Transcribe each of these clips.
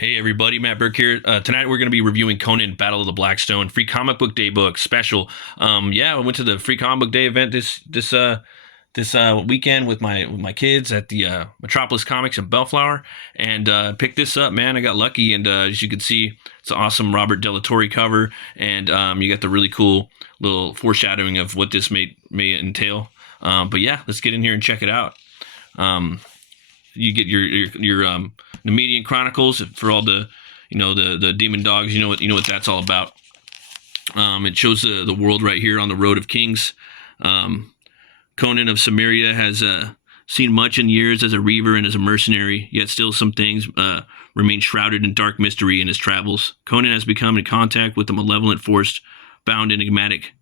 Hey everybody, Matt Burke here. Tonight we're going to be reviewing Conan: Battle of the Blackstone, free comic book day book special. Yeah, I went to the free comic book day event this weekend with my kids at the Metropolis Comics in Bellflower, and picked this up. Man, I got lucky, and as you can see, it's an awesome Robert Delatorre cover, and you got the really cool little foreshadowing of what this may entail. But yeah, let's get in here and check it out. You get your Nemedian Chronicles for all the the demon dogs. You know what that's all about. It shows the world right here on the Road of Kings. Conan of Cimmeria has seen much in years as a reaver and as a mercenary, yet still some things remain shrouded in dark mystery in his travels. Conan has become in contact with a malevolent force bound enigmatic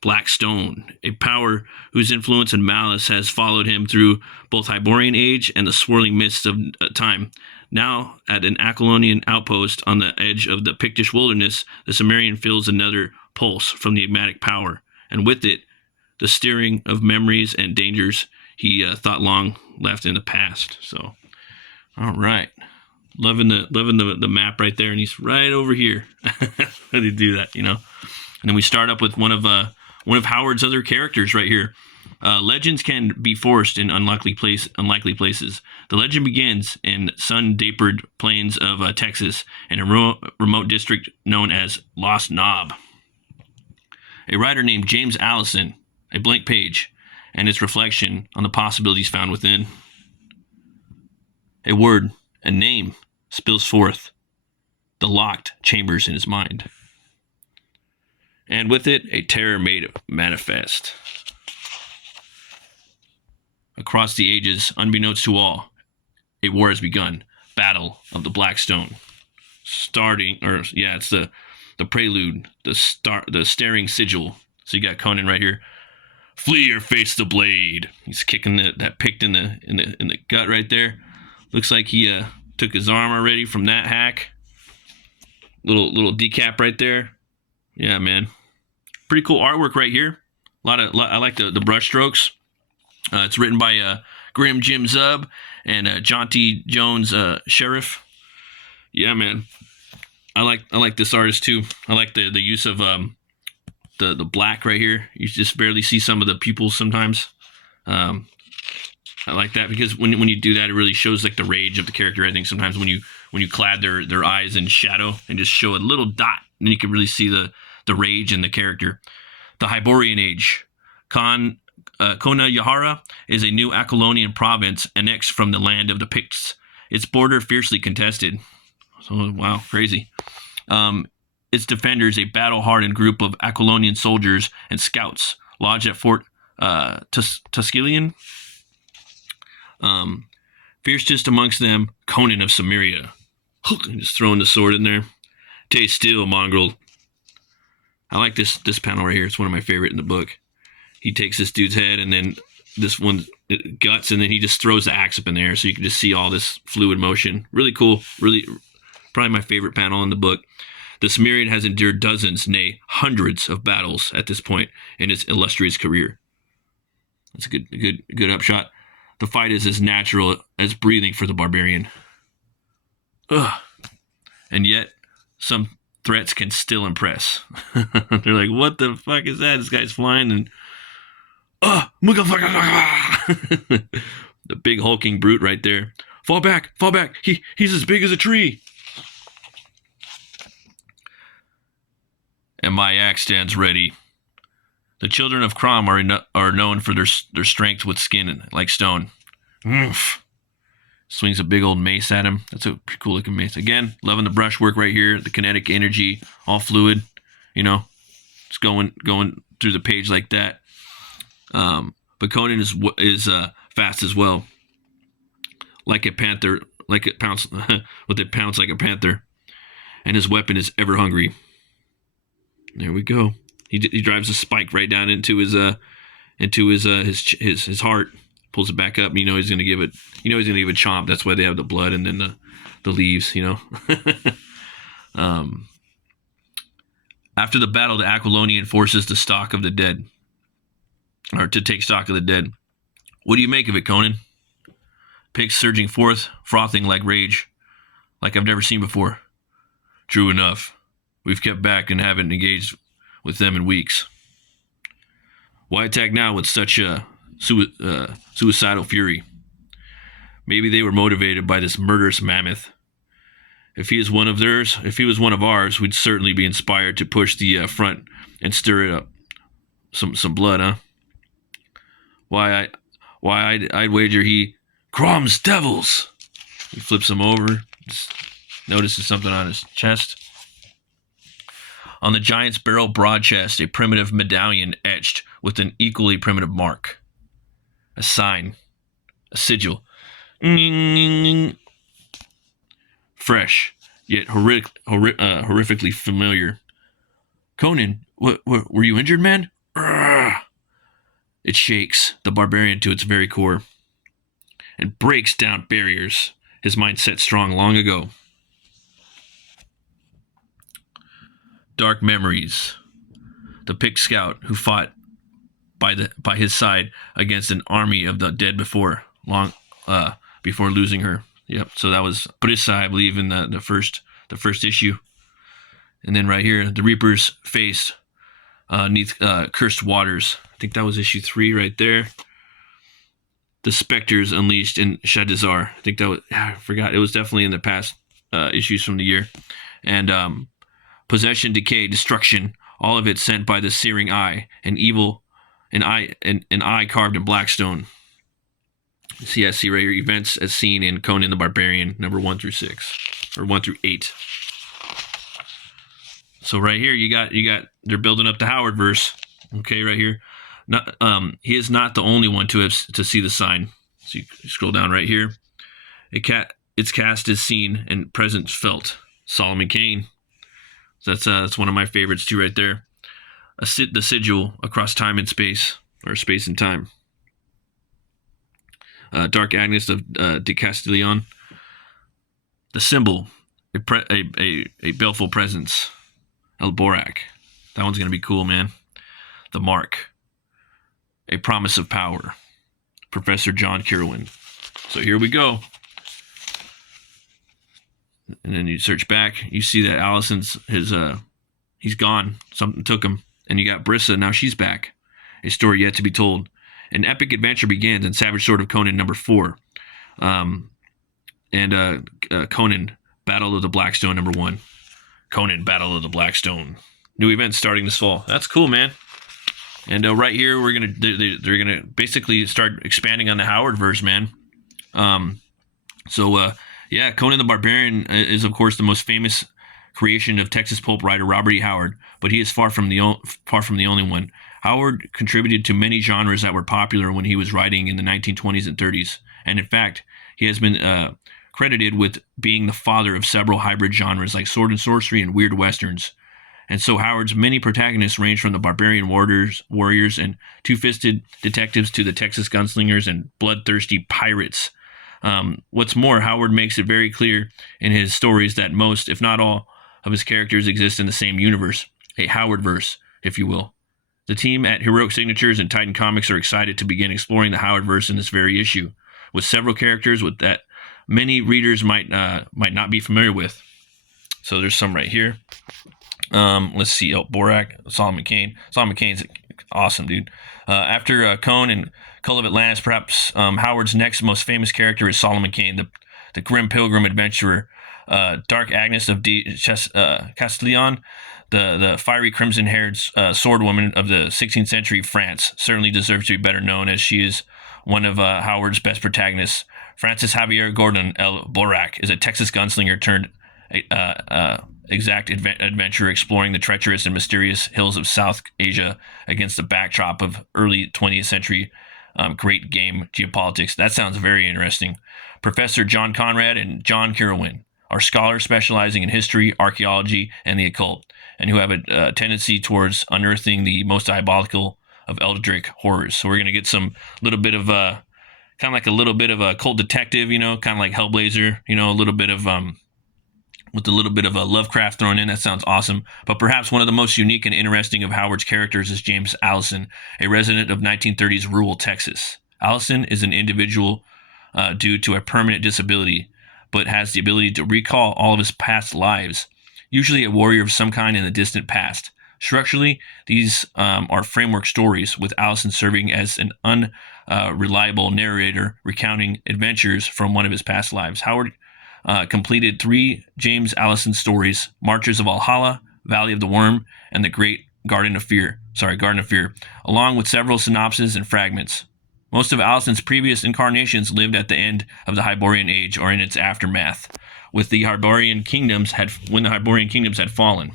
BLACKSTONE, a power whose influence and malice has followed him through both Hyborian age and the swirling mists of time. Now, at an Apollonian outpost on the edge of the Pictish wilderness, the Cimmerian feels another pulse from the enigmatic power, and with it, the stirring of memories and dangers he thought long left in the past. So, all right, loving the map right there, and he's right over here. How do you do that? And then we start up with one of Howard's other characters right here. Legends can be forced in unlikely places. The legend begins in sun-dapered plains of Texas in a remote district known as Lost Knob. A writer named James Allison, a blank page, and its reflection on the possibilities found within. A word, a name, spills forth the locked chambers in his mind. And with it, a terror made manifest. Across the ages, unbeknownst to all, a war has begun. Battle of the Blackstone. It's the prelude, the staring sigil. So you got Conan right here. Flee or face the blade. He's kicking that picked in the gut right there. Looks like he took his arm already from that hack. Little decap right there. Yeah, man. Pretty cool artwork right here. I like the brush strokes. It's written by Grim Jim Zub and Jonty Jones Sheriff. Yeah, man. I like this artist too. I like the use of the black right here. You just barely see some of the pupils sometimes. I like that because when you do that, it really shows like the rage of the character. I think sometimes when you clad their eyes in shadow and just show a little dot, then you can really see the rage in the character. The Hyborian Age. Kona Yahara is a new Apollonian province annexed from the land of the Picts. Its border fiercely contested. So, wow, crazy. Its defenders, a battle-hardened group of Apollonian soldiers and scouts, lodged at Fort Tusculian. Fiercest amongst them, Conan of Cimmeria. Just throwing the sword in there. Stay still, mongrel. I like this panel right here. It's one of my favorite in the book. He takes this dude's head, and then this one guts, and then he just throws the axe up in the air, so you can just see all this fluid motion. Really cool. Really, probably my favorite panel in the book. The Cimmerian has endured dozens, nay, hundreds of battles at this point in its illustrious career. That's a good upshot. The fight is as natural as breathing for the barbarian. Ugh. And yet, some threats can still impress. They're like, what the fuck is that? This guy's flying and the big hulking brute right there. Fall back. He's as big as a tree. And my axe stands ready. The children of Crom are known for their strength with skin like stone. Swings a big old mace at him. That's a pretty cool looking mace. Again, loving the brushwork right here. The kinetic energy, all fluid. Just going through the page like that. But Conan is fast as well, like a panther, like it pounce with it pounce like a panther, and his weapon is ever hungry. There we go. He drives a spike right down into his heart, pulls it back up. And he's gonna give it. He's gonna give it a chomp. That's why they have the blood and then the leaves. After the battle, the Apollonian forces the stock of the dead. Or to take stock of the dead. What do you make of it, Conan? Pigs surging forth, frothing like rage. like I've never seen before. True enough. We've kept back and haven't engaged with them in weeks. Why attack now with such a suicidal fury? Maybe they were motivated by this murderous mammoth. If he was one of ours, we'd certainly be inspired to push the front and stir it up. Some blood, huh? I'd wager he crumbs devils. He flips him over, just notices something on his chest. On the giant's barrel broad chest, a primitive medallion etched with an equally primitive mark. A sign. A sigil. Fresh, yet horrifically familiar. Conan, were you injured, man? It shakes the barbarian to its very core and breaks down barriers his mind set strong long ago. Dark memories. The picked scout who fought by his side against an army of the dead before losing her. Yep. So that was Brissa, I believe, in the first issue. And then right here, the Reaper's face neath cursed waters. I think that was issue 3 right there. The Spectres unleashed in Shadizar. I think that was, I forgot. It was definitely in the past issues from the year. And possession, decay, destruction, all of it sent by the searing eye, an eye carved in blackstone. See right here, events as seen in Conan the Barbarian, number 1 through 6, or 1 through 8. So right here, you got they're building up the Howard verse. Okay, right here. He is not the only one to see the sign. So you scroll down right here. Its cast is seen and presence felt. Solomon Kane. So that's one of my favorites too, right there. The sigil across time and space, or space and time. Dark Agnes of de Castellon. The symbol, a baleful presence. El Borak. That one's gonna be cool, man. The mark. A promise of power. Professor John Kirwan. So here we go. And then you search back, you see that Allison's he's gone. Something took him. And you got Brissa, now she's back. A story yet to be told. An epic adventure begins in Savage Sword of Conan number 4. Conan, Battle of the Blackstone number 1. Conan, Battle of the Blackstone. New event starting this fall. That's cool, man. And right here, they're gonna basically start expanding on the Howard verse, man. Conan the Barbarian is of course the most famous creation of Texas pulp writer Robert E. Howard, but he is far from the only one. Howard contributed to many genres that were popular when he was writing in the 1920s and 30s, and in fact, he has been credited with being the father of several hybrid genres like sword and sorcery and weird westerns. And so Howard's many protagonists range from the barbarian warriors and two-fisted detectives to the Texas gunslingers and bloodthirsty pirates. What's more, Howard makes it very clear in his stories that most, if not all, of his characters exist in the same universe, a Howard verse, if you will. The team at Heroic Signatures and Titan Comics are excited to begin exploring the Howard verse in this very issue, with several characters that many readers might not be familiar with. So there's some right here. Let's see. Borak, Solomon Kane. Solomon Kane's awesome, dude. After Conan and Cull of Atlantis, perhaps Howard's next most famous character is Solomon Kane, the grim pilgrim adventurer. Dark Agnes of de Castellon, the fiery crimson-haired swordwoman of the 16th century France, certainly deserves to be better known, as she is one of Howard's best protagonists. Francis Javier Gordon El Borak is a Texas gunslinger turned exact adventurer exploring the treacherous and mysterious hills of South Asia against the backdrop of early 20th century great game geopolitics. That sounds very interesting. Professor John Conrad and John Kirwan are scholars specializing in history, archaeology, and the occult, and who have a tendency towards unearthing the most diabolical of eldritch horrors. So we're going to get some little bit of kind of like a little bit of a cult detective, kind of like Hellblazer, a little bit of with a little bit of a Lovecraft thrown in. That sounds awesome. But perhaps one of the most unique and interesting of Howard's characters is James Allison, a resident of 1930s rural Texas. Allison is an individual due to a permanent disability, but has the ability to recall all of his past lives, usually a warrior of some kind in the distant past. Structurally, these are framework stories, with Allison serving as an unreliable narrator recounting adventures from one of his past lives. Howard completed 3 James Allison stories: Marchers of Valhalla, Valley of the Worm, and The Great Garden of Fear. Garden of Fear, along with several synopses and fragments. Most of Allison's previous incarnations lived at the end of the Hyborian Age or in its aftermath, when the Hyborian kingdoms had fallen.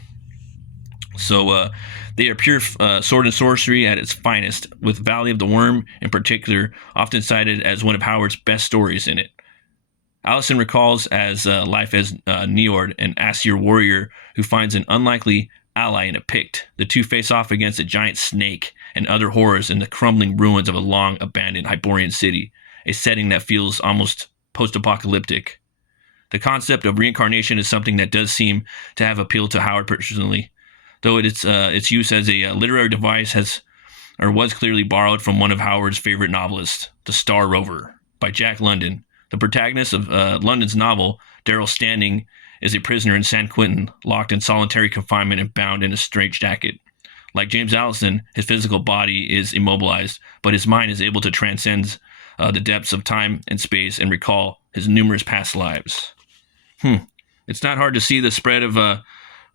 So they are pure sword and sorcery at its finest, with Valley of the Worm in particular often cited as one of Howard's best stories in it. Allison recalls life as Niord, an Aesir warrior who finds an unlikely ally in a Pict. The two face off against a giant snake and other horrors in the crumbling ruins of a long-abandoned Hyborian city, a setting that feels almost post-apocalyptic. The concept of reincarnation is something that does seem to have appealed to Howard personally, though its use as a literary device was clearly borrowed from one of Howard's favorite novelists, The Star Rover, by Jack London. The protagonist of London's novel, Daryl Standing, is a prisoner in San Quentin, locked in solitary confinement and bound in a straitjacket. Like James Allison, his physical body is immobilized, but his mind is able to transcend the depths of time and space and recall his numerous past lives. It's not hard to see the spread of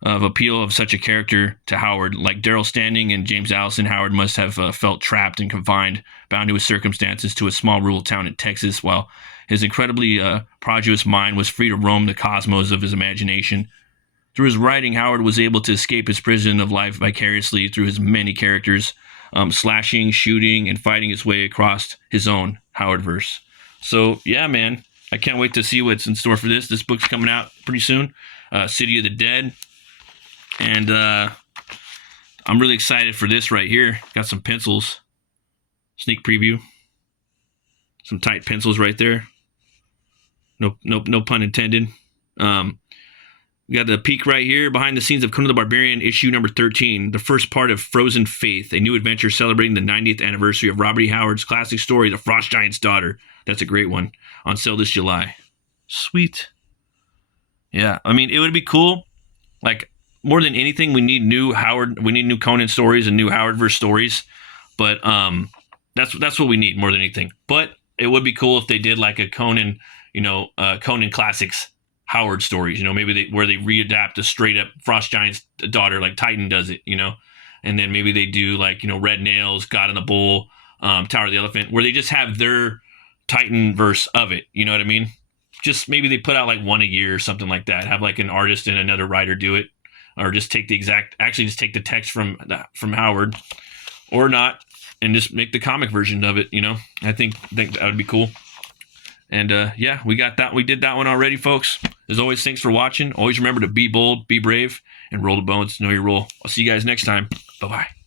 appeal of such a character to Howard. Like Daryl Standing and James Allison, Howard must have felt trapped and confined, bound to his circumstances, to a small rural town in Texas, while his incredibly prodigious mind was free to roam the cosmos of his imagination. Through his writing, Howard was able to escape his prison of life vicariously through his many characters, slashing, shooting, and fighting his way across his own Howardverse. So, yeah, man, I can't wait to see what's in store for this. This book's coming out pretty soon, City of the Dead. And I'm really excited for this right here. Got some pencils. Sneak preview. Some tight pencils right there. No pun intended. We got the peek right here, behind the scenes of Conan the Barbarian, issue number 13, the first part of Frozen Faith, a new adventure celebrating the 90th anniversary of Robert E. Howard's classic story, The Frost Giant's Daughter. That's a great one. On sale this July. Sweet. Yeah, I mean, it would be cool. Like, more than anything, we need new Conan stories and new Howardverse stories. But that's what we need more than anything. But it would be cool if they did like a Conan, Conan Classics Howard stories, maybe where they readapt a straight up Frost Giant's Daughter, like Titan does it, and then maybe they do like, Red Nails, God and the Bull, Tower of the Elephant, where they just have their Titan verse of it. You know what I mean? Just maybe they put out like one a year or something like that. Have like an artist and another writer do it, or just take just take the text from Howard, or not, and just make the comic version of it. I think that would be cool. And yeah, we got that. We did that one already, folks. As always, thanks for watching. Always remember to be bold, be brave, and roll the bones. Know your role. I'll see you guys next time. Bye-bye.